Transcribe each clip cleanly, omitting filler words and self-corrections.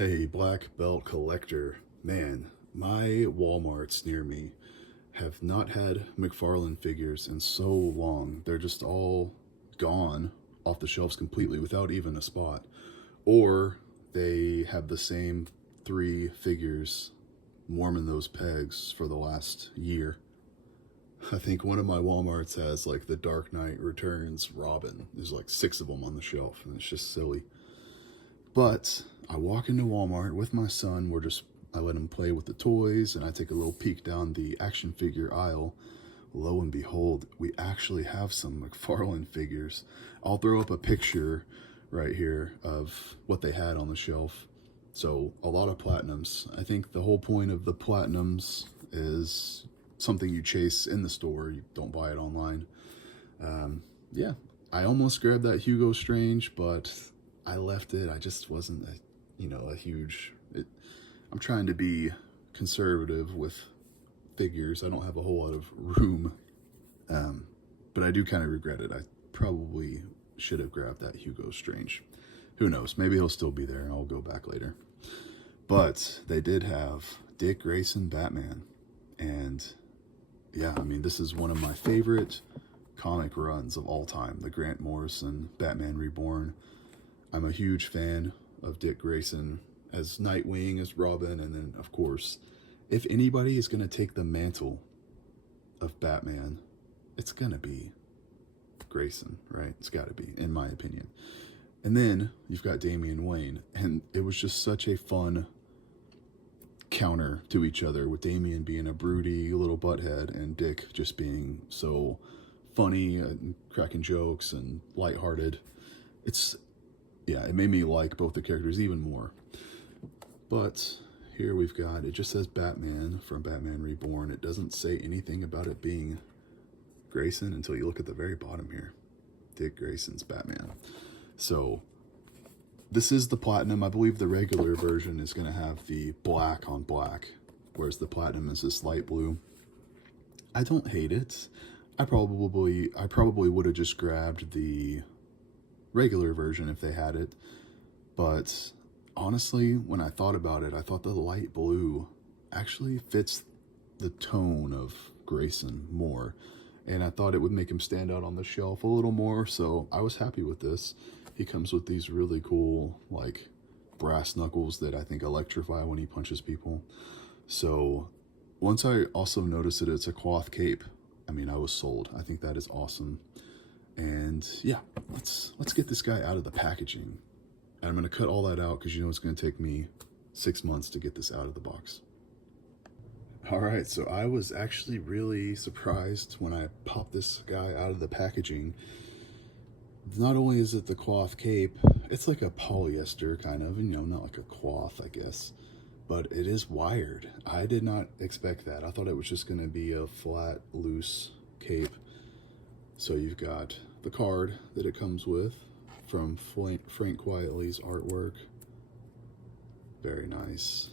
Hey, black belt collector. Man, my Walmarts near me have not had Mcfarlane figures in so long. They're just all gone off the shelves completely without even a spot. Or they have the same three figures warming those pegs for the last year. I think one of my Walmarts has like the Dark Knight Returns Robin. There's like six of them on the shelf, and it's just silly. But I walk into Walmart with my son. I let him play with the toys, and I take a little peek down the action figure aisle. Lo and behold, we actually have some McFarlane figures. I'll throw up a picture right here of what they had on the shelf. So a lot of platinums. I think the whole point of the platinums is something you chase in the store. You don't buy it online. Yeah, I almost grabbed that Hugo Strange, but I left it. I just wasn't a huge. I'm trying to be conservative with figures. I don't have a whole lot of room, but I do kind of regret it. I probably should have grabbed that Hugo Strange. Who knows? Maybe he'll still be there, and I'll go back later. But they did have Dick Grayson Batman, and yeah, I mean, this is one of my favorite comic runs of all time, the Grant Morrison Batman Reborn. I'm a huge fan of Dick Grayson as Nightwing, as Robin, and then, of course, if anybody is going to take the mantle of Batman, it's going to be Grayson, right? It's got to be, in my opinion. And then you've got Damian Wayne, and it was just such a fun counter to each other, with Damian being a broody little butthead and Dick just being so funny and cracking jokes and lighthearted. It made me like both the characters even more. But here we've got, it just says Batman from Batman Reborn. It doesn't say anything about it being Grayson until you look at the very bottom here. Dick Grayson's Batman. So this is the platinum. I believe the regular version is going to have the black on black, whereas the platinum is this light blue. I don't hate it. I probably would have just grabbed the regular version if they had it, but honestly, when I thought about it, I thought the light blue actually fits the tone of Grayson more, and I thought it would make him stand out on the shelf a little more, so I was happy with this. He comes with these really cool, like, brass knuckles that I think electrify when he punches people. So once I also noticed that it's a cloth cape, I mean, I was sold. I think that is awesome. And yeah, let's get this guy out of the packaging. And I'm going to cut all that out because it's going to take me 6 months to get this out of the box. All right, so I was actually really surprised when I popped this guy out of the packaging. Not only is it the cloth cape, it's like a polyester kind of, not like a cloth, I guess, but it is wired. I did not expect that. I thought it was just going to be a flat, loose cape. So you've got the card that it comes with from Frank Quietly's artwork. Very nice.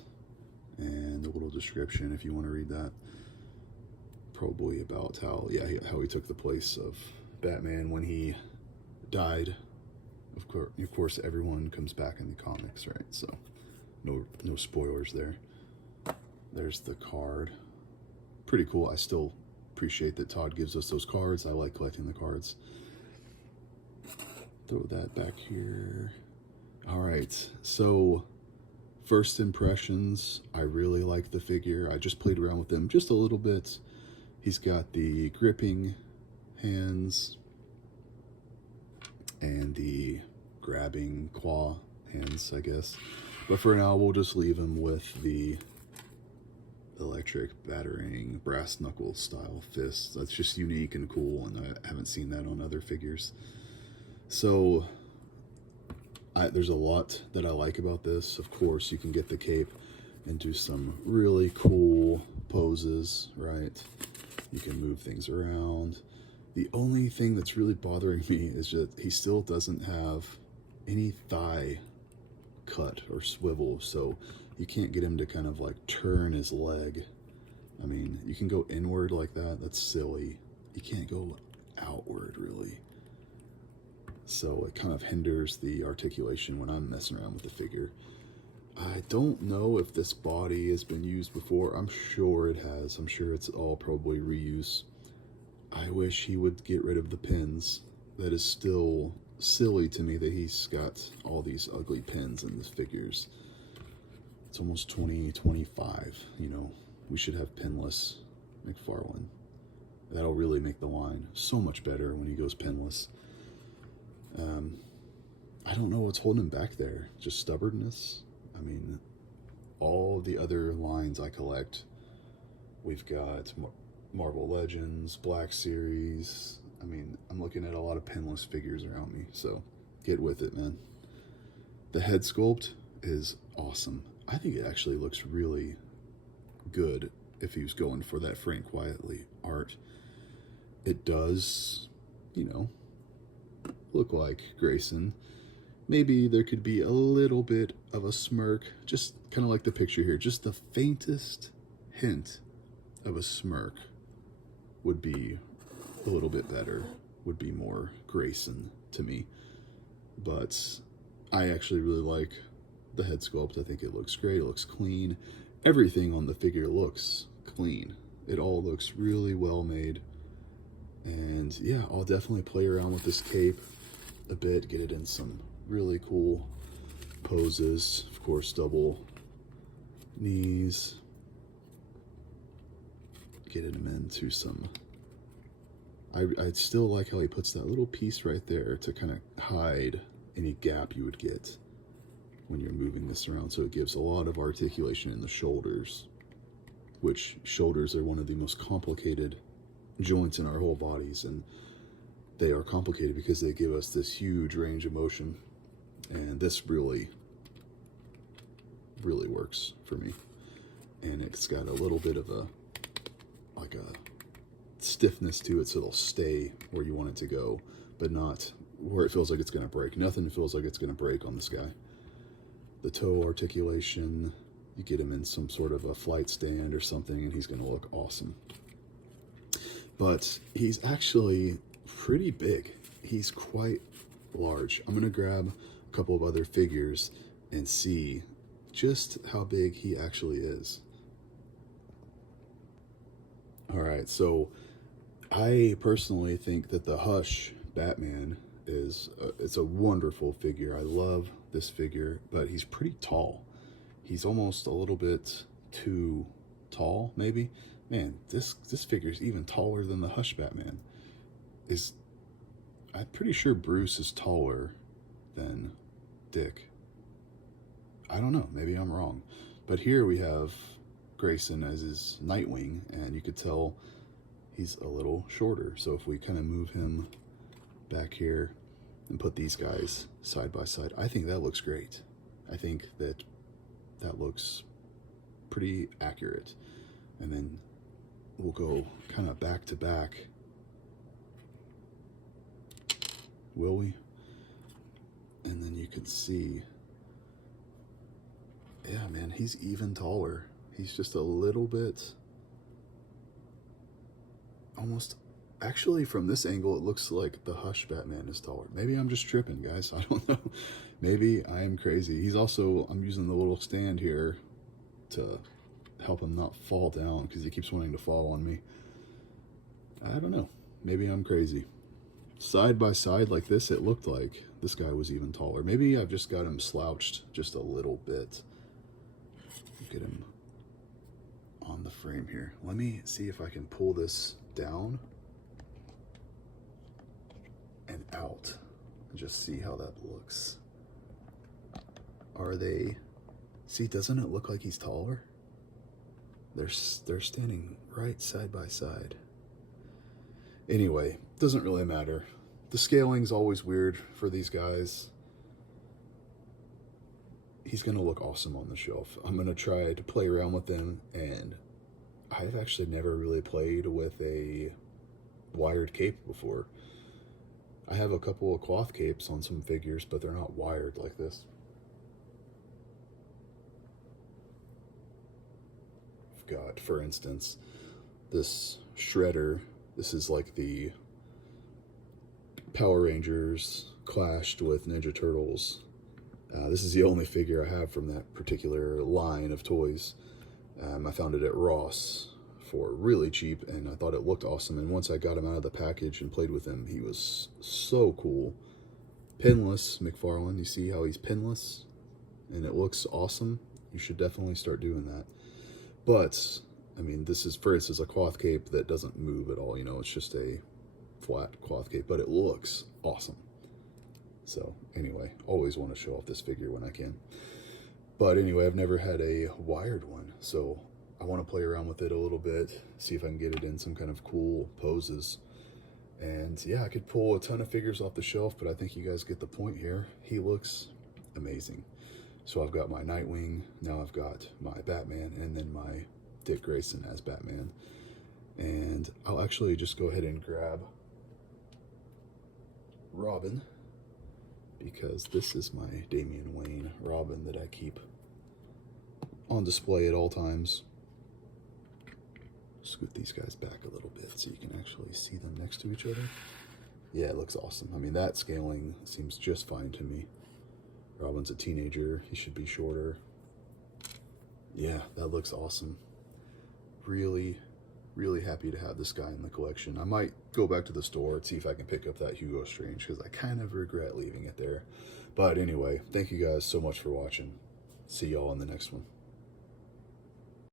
And a little description if you want to read that. Probably about how he took the place of Batman when he died. Of course, everyone comes back in the comics, right? So no spoilers there. There's the card. Pretty cool. I still appreciate that Todd gives us those cards. I like collecting the cards. Throw that back here. All right, so first impressions, I really like the figure. I just played around with him just a little bit. He's got the gripping hands and the grabbing claw hands, I guess. But for now, we'll just leave him with the electric battering brass knuckle style fists. That's just unique and cool, and I haven't seen that on other figures. So there's a lot that I like about this. Of course, you can get the cape and do some really cool poses, right? You can move things around. The only thing that's really bothering me is that he still doesn't have any thigh cut or swivel, so you can't get him to kind of like turn his leg. I mean, you can go inward like that. That's silly. You can't go outward, really. So it kind of hinders the articulation when I'm messing around with the figure. I don't know if this body has been used before. I'm sure it has. I'm sure it's all probably reuse. I wish he would get rid of the pins. That is still silly to me that he's got all these ugly pins in his figures. It's almost 2025, you know. We should have pinless Mcfarlane. That'll really make the line so much better when he goes pinless. I don't know what's holding him back there. Just stubbornness? I mean, all the other lines I collect, we've got Marvel Legends, Black Series. I mean, I'm looking at a lot of pinless figures around me, so get with it, man. The head sculpt is awesome. I think it actually looks really good if he was going for that Frank Quietly art. It does, you know, look like Grayson. Maybe there could be a little bit of a smirk, just kind of like the picture here. Just the faintest hint of a smirk would be a little bit better, would be more Grayson to me. But I actually really like the head sculpt. I think it looks great. It looks clean. Everything on the figure looks clean. It all looks really well made. And yeah, I'll definitely play around with this cape a bit, get it in some really cool poses. Of course, double knees. Getting him into some... I still like how he puts that little piece right there to kind of hide any gap you would get when you're moving this around. So it gives a lot of articulation in the shoulders, which shoulders are one of the most complicated joints in our whole bodies. And they are complicated because they give us this huge range of motion. And this really, really works for me. And it's got a little bit of a, like a stiffness to it, so it'll stay where you want it to go, but not where it feels like it's going to break. Nothing feels like it's going to break on this guy. The toe articulation, you get him in some sort of a flight stand or something, and he's going to look awesome. But he's actually pretty big. He's quite large. I'm going to grab a couple of other figures and see just how big he actually is. All right, so I personally think that the Hush Batman is it's a wonderful figure. I love this figure, but he's pretty tall. He's almost a little bit too tall, maybe. Man, this figure is even taller than the Hush Batman. I'm pretty sure Bruce is taller than Dick. I don't know, maybe I'm wrong. But here we have Grayson as his Nightwing, and you could tell he's a little shorter. So if we kind of move him back here and put these guys side by side, I think that looks great. I think that looks pretty accurate. And then we'll go kind of back to back. Will we? And then you can see, yeah, man, he's even taller. He's just a little bit, almost, actually from this angle, it looks like the Hush Batman is taller. Maybe I'm just tripping, guys. I don't know. Maybe I am crazy. He's also, I'm using the little stand here to help him not fall down because he keeps wanting to fall on me. I don't know. Maybe I'm crazy. Side by side like this, it looked like this guy was even taller. Maybe I've just got him slouched just a little bit. Get him on the frame here. Let me see if I can pull this down and out and just see how that looks. Are they, see, doesn't it look like he's taller? They're standing right side by side. Anyway, doesn't really matter. The scaling's always weird for these guys. He's gonna look awesome on the shelf. I'm gonna try to play around with them, and I've actually never really played with a wired cape before. I have a couple of cloth capes on some figures, but they're not wired like this. I've got, for instance, this Shredder. This is like the Power Rangers clashed with Ninja Turtles This is the only figure I have from that particular line of toys. I found it at Ross for really cheap, and I thought it looked awesome. And once I got him out of the package and played with him, he was so cool. Pinless Mcfarlane. You see how he's pinless? And it looks awesome. You should definitely start doing that. But, I mean, this is a cloth cape that doesn't move at all. You know, it's just a flat cloth cape, but it looks awesome. So, anyway, always want to show off this figure when I can. But anyway, I've never had a wired one, so I want to play around with it a little bit, see if I can get it in some kind of cool poses. And yeah, I could pull a ton of figures off the shelf, but I think you guys get the point here. He looks amazing. So I've got my Nightwing, now I've got my Batman, and then my Dick Grayson as Batman. And I'll actually just go ahead and grab Robin, because this is my Damian Wayne Robin that I keep on display at all times. Scoot these guys back a little bit so you can actually see them next to each other. Yeah, it looks awesome. I mean, that scaling seems just fine to me. Robin's a teenager. He should be shorter. Yeah, that looks awesome. Really, really happy to have this guy in the collection. I might go back to the store and see if I can pick up that Hugo Strange, because I kind of regret leaving it there. But anyway, thank you guys so much for watching. See y'all in the next one.